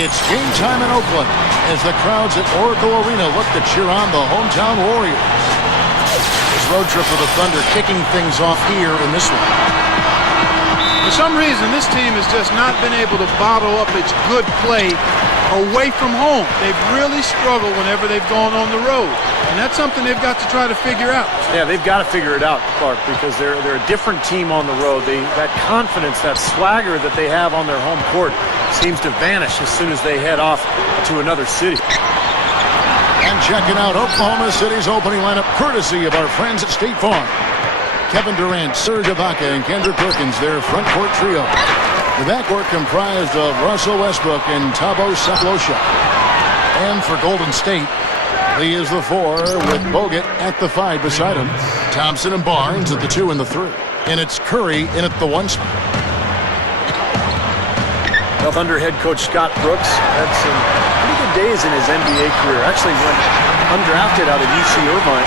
It's game time in Oakland as the crowds at Oracle Arena look to cheer on the hometown Warriors. This road trip for the Thunder kicking things off here in this one. For some reason, this team has just not been able to bottle up its good play away from home. They've really struggled whenever they've gone on the road. And that's something they've got to try to figure out. Yeah, they've got to figure it out, Clark, because they're a different team on the road. That confidence, that swagger that they have on their home court seems to vanish as soon as they head off to another city. And checking out Oklahoma City's opening lineup, courtesy of our friends at State Farm. Kevin Durant, Serge Ibaka, and Kendrick Perkins, their front court trio. The backcourt comprised of Russell Westbrook and Thabo Sefolosha. And for Golden State, Lee is the 4 with Bogut at the 5 beside him. Thompson and Barnes at the 2 and the 3. And it's Curry in at the 1 spot. Well, Thunder head coach Scott Brooks had some pretty good days in his NBA career. Actually went undrafted out of UC Irvine,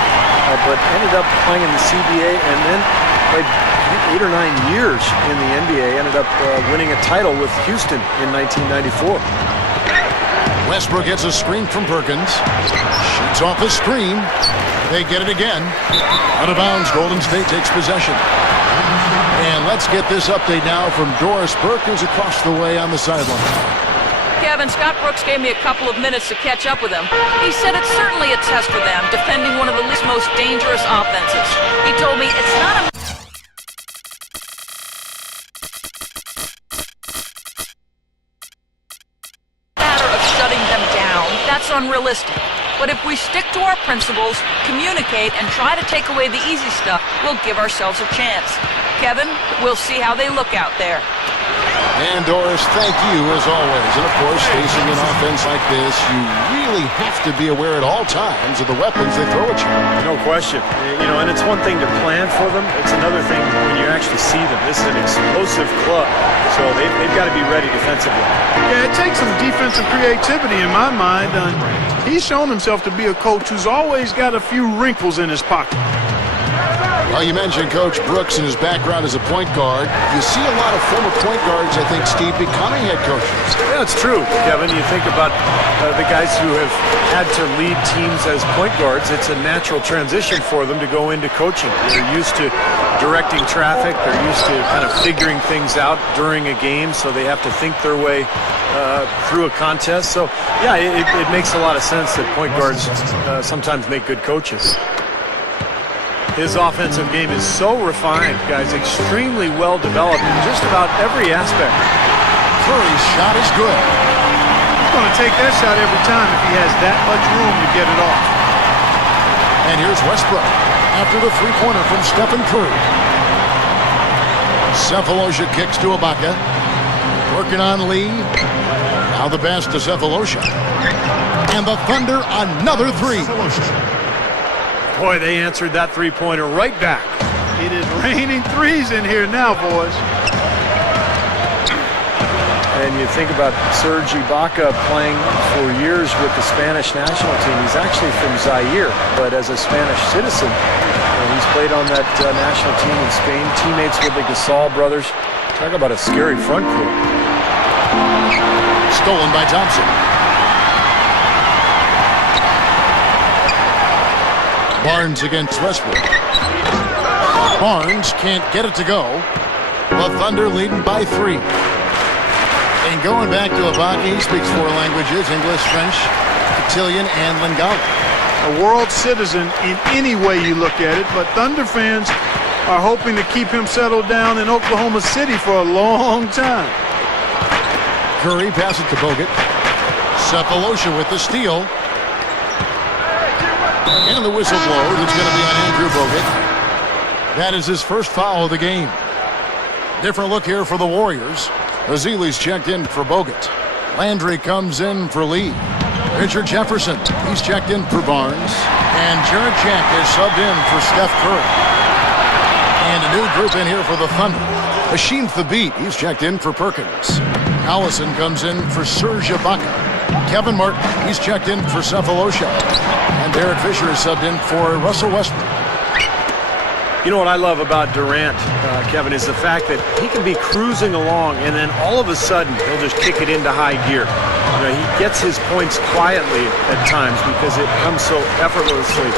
but ended up playing in the CBA and then played 8 or 9 years in the NBA. Ended up winning a title with Houston in 1994. Westbrook gets a screen from Perkins. Shoots off the screen. They get it again. Out of bounds, Golden State takes possession. And let's get this update now from Doris Burke, who's across the way on the sideline. Kevin, Scott Brooks gave me a couple of minutes to catch up with him. He said it's certainly a test for them, defending one of the least most dangerous offenses. He told me it's not a matter of shutting them down. That's unrealistic. But if we stick to our principles, communicate, and try to take away the easy stuff, we'll give ourselves a chance. Kevin, we'll see how they look out there. And Doris, thank you as always. And of course, facing an offense like this, you really have to be aware at all times of the weapons they throw at you. No question. You know, and it's one thing to plan for them. It's another thing when you actually see them. This is an explosive club, so they've got to be ready defensively. Yeah, it takes some defensive creativity in my mind. He's shown himself to be a coach who's always got a few wrinkles in his pocket. Well, you mentioned Coach Brooks and his background as a point guard. You see a lot of former point guards, I think, Steve, becoming head coaches. Yeah, it's true, Kevin. You think about the guys who have had to lead teams as point guards. It's a natural transition for them to go into coaching. They're used to directing traffic. They're used to kind of figuring things out during a game, so they have to think their way through a contest. So, yeah, it makes a lot of sense that point guards sometimes make good coaches. His offensive game is so refined, guys, extremely well developed in just about every aspect. Curry's shot is good. He's going to take that shot every time if he has that much room to get it off. And here's Westbrook after the three-pointer from Stephen Curry. Sefolosha kicks to Ibaka. Working on Lee. Now the pass to Sefolosha. And the Thunder another three. Boy, they answered that three-pointer right back. It is raining threes in here now, boys. And you think about Serge Ibaka playing for years with the Spanish national team. He's actually from Zaire, but as a Spanish citizen, he's played on that national team in Spain, teammates with the Gasol brothers. Talk about a scary front court. Stolen by Thompson. Barnes against Westbrook. Barnes can't get it to go. The Thunder leading by 3. And going back to Ibaka, he speaks 4 languages, English, French, Italian, and Lingala. A world citizen in any way you look at it, but Thunder fans are hoping to keep him settled down in Oklahoma City for a long time. Curry passes to Bogut. Sefolosha with the steal. And the whistle blows. It's going to be on Andrew Bogut. That is his first foul of the game. Different look here for the Warriors. Azili's checked in for Bogut. Landry comes in for Lee. Richard Jefferson, he's checked in for Barnes. And Jarrett Jack is subbed in for Steph Curry. And a new group in here for the Thunder. Hashim Thabit, he's checked in for Perkins. Allison comes in for Serge Ibaka. Kevin Martin, he's checked in for Sefolosha. And Derek Fisher is subbed in for Russell Westbrook. You know what I love about Durant, Kevin, is the fact that he can be cruising along and then all of a sudden he'll just kick it into high gear. He gets his points quietly at times because it comes so effortlessly.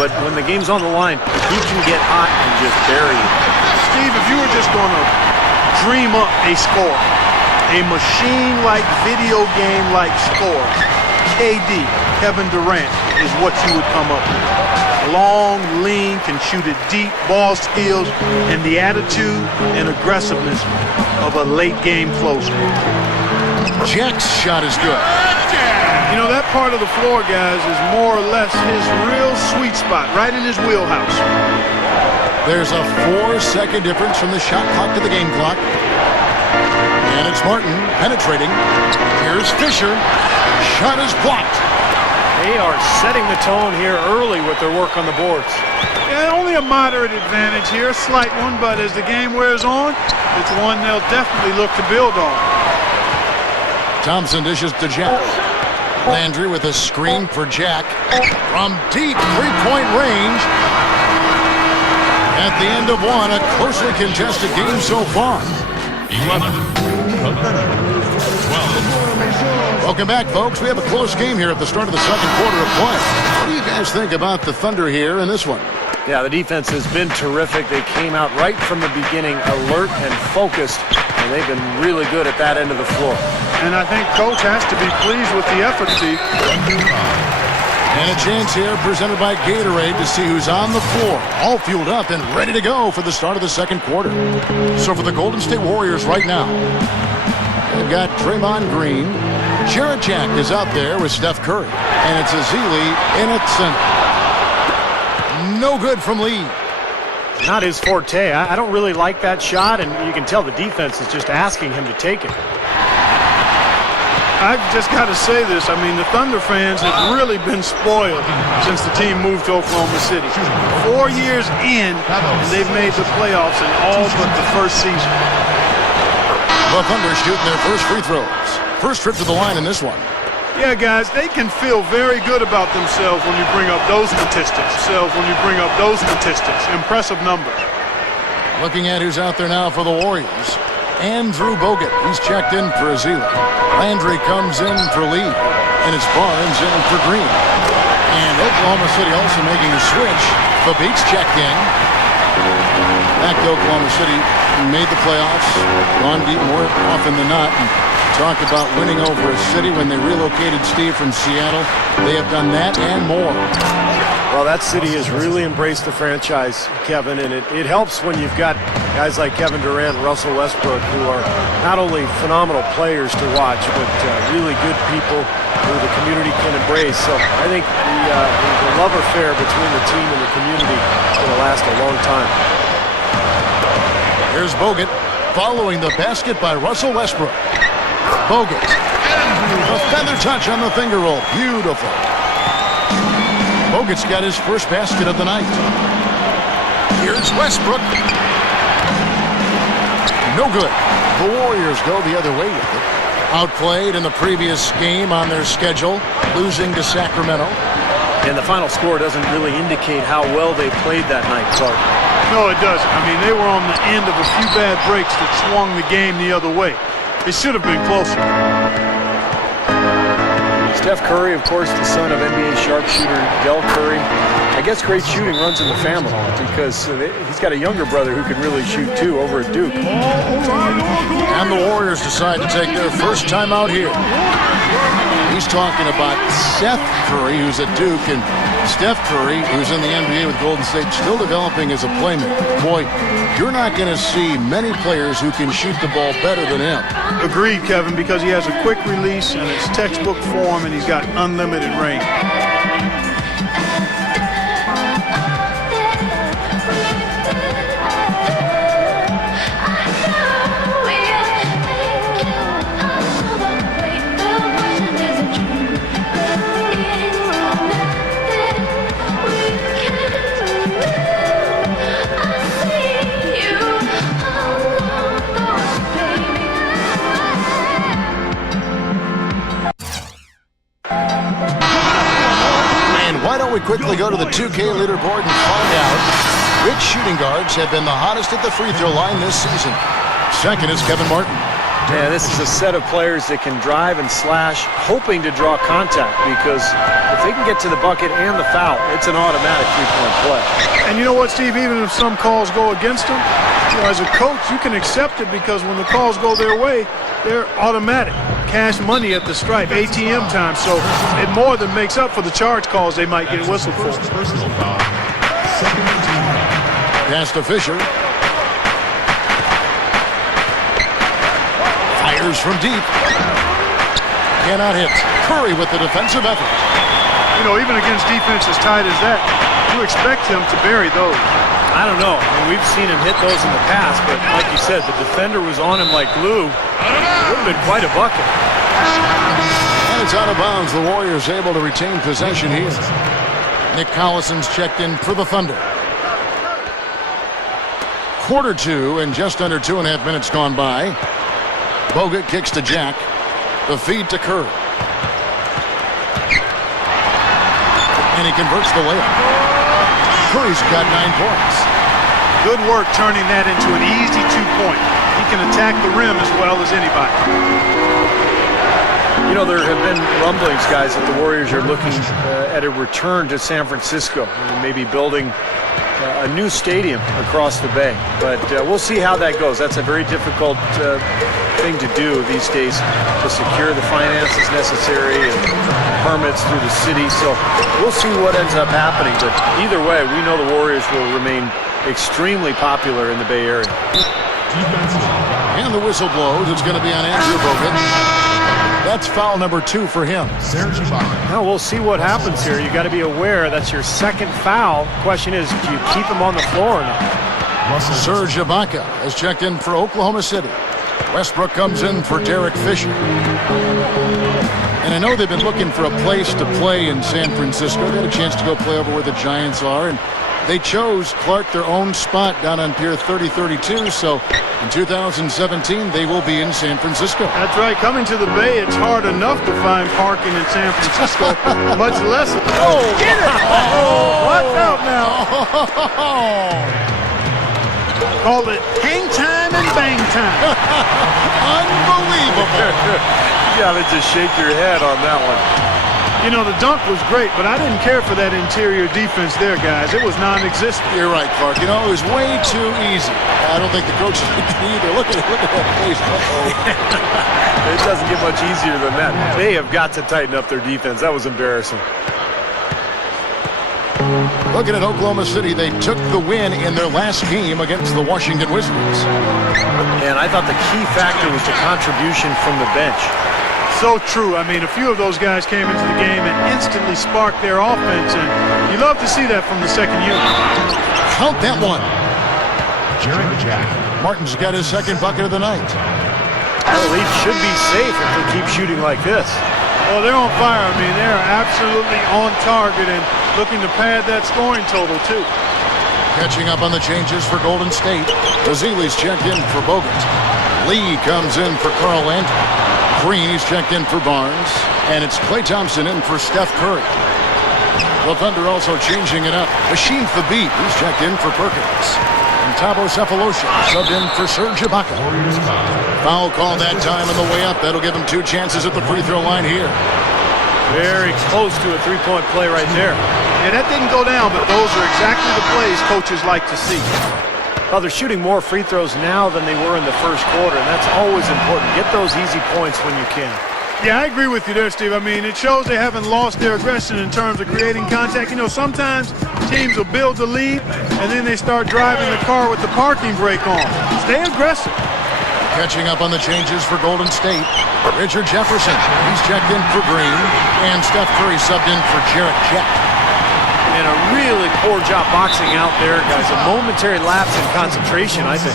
But when the game's on the line, he can get hot and just bury it. Steve, if you were just going to dream up a score, a machine-like, video game-like score, KD, Kevin Durant, is what you would come up with. Long, lean, can shoot it deep, ball skills, and the attitude and aggressiveness of a late-game closer. Jack's shot is good. You know, that part of the floor, guys, is more or less his real sweet spot, right in his wheelhouse. There's a 4-second difference from the shot clock to the game clock. And it's Martin penetrating. Here's Fisher. Shot is blocked. They are setting the tone here early with their work on the boards. Yeah, only a moderate advantage here, a slight one, but as the game wears on, it's one they'll definitely look to build on. Thompson dishes to Jack. Landry with a screen for Jack. From deep three-point range. At the end of one, a closely contested game so far. 11, 12. Welcome back, folks. We have a close game here at the start of the second quarter of play. What do you guys think about the Thunder here in this one? Yeah, the defense has been terrific. They came out right from the beginning, alert and focused, and they've been really good at that end of the floor. And I think Coach has to be pleased with the effort, Steve. And a chance here presented by Gatorade to see who's on the floor, all fueled up and ready to go for the start of the second quarter. So for the Golden State Warriors right now, they've got Draymond Green. Jarrett Jack is out there with Steph Curry. And it's Ezeli in at center. No good from Lee. Not his forte. I don't really like that shot, and you can tell the defense is just asking him to take it. I've just got to say this. I mean, the Thunder fans have really been spoiled since the team moved to Oklahoma City. 4 years in, and they've made the playoffs in all but the first season. The Thunder shooting their first free throws. First trip to the line in this one. Yeah, guys, they can feel very good about themselves when you bring up those statistics. Impressive numbers. Looking at who's out there now for the Warriors. Andrew Bogut. He's checked in for Ezeli. Landry comes in for Lee. And it's Barnes in for Green. And Oklahoma City also making a switch. Babic's checked in. Back to Oklahoma City. Made the playoffs. Gone deep more often than not. And talk about winning over a city when they relocated Steve from Seattle. They have done that and more. Well, that city has really embraced the franchise, Kevin, and it helps when you've got guys like Kevin Durant and Russell Westbrook who are not only phenomenal players to watch, but really good people who the community can embrace. So I think the love affair between the team and the community is going to last a long time. Here's Bogut following the basket by Russell Westbrook. Bogut. A feather touch on the finger roll. Beautiful. Bogut's got his first basket of the night. Here's Westbrook. No good. The Warriors go the other way with it. Outplayed in the previous game on their schedule, losing to Sacramento. And the final score doesn't really indicate how well they played that night, Clark. No, it doesn't. I mean, they were on the end of a few bad breaks that swung the game the other way. It should have been closer. Steph Curry, of course, the son of NBA sharpshooter Del Curry. I guess great shooting runs in the family because he's got a younger brother who can really shoot too over at Duke. And the Warriors decide to take their first time out here. He's talking about Seth Curry, who's at Duke, and Steph Curry, who's in the NBA with Golden State, still developing as a playmaker. Boy, you're not going to see many players who can shoot the ball better than him. Agreed, Kevin, because he has a quick release and it's textbook form, and he's got unlimited range. We quickly go to the 2K leaderboard and find out which shooting guards have been the hottest at the free throw line this season. Second is Kevin Martin. Yeah, this is a set of players that can drive and slash, hoping to draw contact, because if they can get to the bucket and the foul, it's an automatic three-point play. And you know what, Steve? Even if some calls go against them, as a coach, you can accept it because when the calls go their way, they're automatic. Cash money at the stripe, ATM time. So it more than makes up for the charge calls they might get whistled for. Personal foul. Second team. Pass to Fisher. Fires from deep. Cannot hit. Curry with the defensive effort. You know, even against defense as tight as that, you expect him to bury those. I don't know. I mean, we've seen him hit those in the past, but like you said, the defender was on him like glue. It would have been quite a bucket. And it's out of bounds. The Warriors able to retain possession here. Nick Collison's checked in for the Thunder. Quarter two and just under 2.5 minutes gone by. Bogut kicks to Jack. The feed to Kerr. And he converts the layup. Curry's got 9 points. Good work turning that into an easy 2-point. He can attack the rim as well as anybody. You know, there have been rumblings, guys, that the Warriors are looking at a return to San Francisco, maybe building a new stadium across the bay. But we'll see how that goes. That's a very difficult thing to do these days, to secure the finances necessary and permits through the city. So we'll see what ends up happening. But either way, we know the Warriors will remain extremely popular in the Bay Area. And the whistle blows. It's going to be on Andrew Bogut. That's foul number 2 for him. Now we'll see what happens here. You got to be aware that's your second foul. Question is, do you keep him on the floor or not? Serge Ibaka has checked in for Oklahoma City. Westbrook comes in for Derek Fisher. And I know they've been looking for a place to play in San Francisco. They had a chance to go play over where the Giants are, and they chose, Clark, their own spot down on Pier 3032. So in 2017, they will be in San Francisco. That's right. Coming to the Bay, it's hard enough to find parking in San Francisco, much less. Oh, get it! Oh, watch out now. Call it hang time and bang time. Unbelievable. You gotta just shake your head on that one. You know, the dunk was great, but I didn't care for that interior defense there, guys. It was non-existent. You're right, Clark. You know, it was way too easy. I don't think the coaches would either. Look at that face. It doesn't get much easier than that. They have got to tighten up their defense. That was embarrassing. Looking at Oklahoma City, they took the win in their last game against the Washington Wizards. And I thought the key factor was the contribution from the bench. So true. I mean, a few of those guys came into the game and instantly sparked their offense, and you love to see that from the second unit. Count that one. Martin's got his second bucket of the night. Well, the lead should be safe if they keep shooting like this. Well, they're on fire. I mean, they're absolutely on target and looking to pad that scoring total, too. Catching up on the changes for Golden State. Ezeli's checked in for Bogut. Lee comes in for Carl Landry. Green, he's checked in for Barnes. And it's Klay Thompson in for Steph Curry. The Thunder also changing it up. Machine Thabit, he's checked in for Perkins. And Thabo Sefolosha subbed in for Serge Ibaka. Foul call that time on the way up. That'll give him 2 chances at the free throw line here. Very close to a three-point play right there. Yeah, that didn't go down, but those are exactly the plays coaches like to see. Well, they're shooting more free throws now than they were in the first quarter, and that's always important. Get those easy points when you can. Yeah, I agree with you there, Steve. I mean, it shows they haven't lost their aggression in terms of creating contact. You know, sometimes teams will build the lead, and then they start driving the car with the parking brake on. Stay aggressive. Catching up on the changes for Golden State. Richard Jefferson, he's checked in for Green. And Steph Curry subbed in for Jarrett Jack. And a really poor job boxing out there, guys. A momentary lapse in concentration, I think.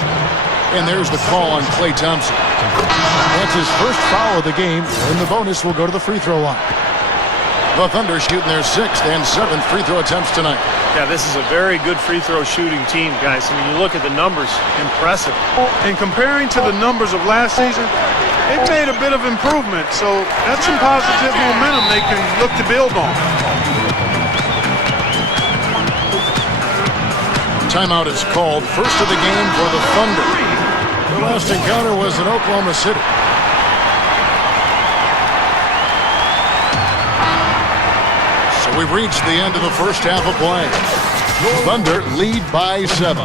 And there's the call on Klay Thompson. That's his first foul of the game, and the bonus will go to the free throw line. The Thunder shooting their 6th and 7th free throw attempts tonight. Yeah, this is a very good free throw shooting team, guys. I mean, you look at the numbers, impressive. And comparing to the numbers of last season, they've made a bit of improvement. So that's some positive momentum they can look to build on. Timeout is called. First of the game for the Thunder. The last encounter was in Oklahoma City. So we've reached the end of the first half of play. Thunder lead by 7.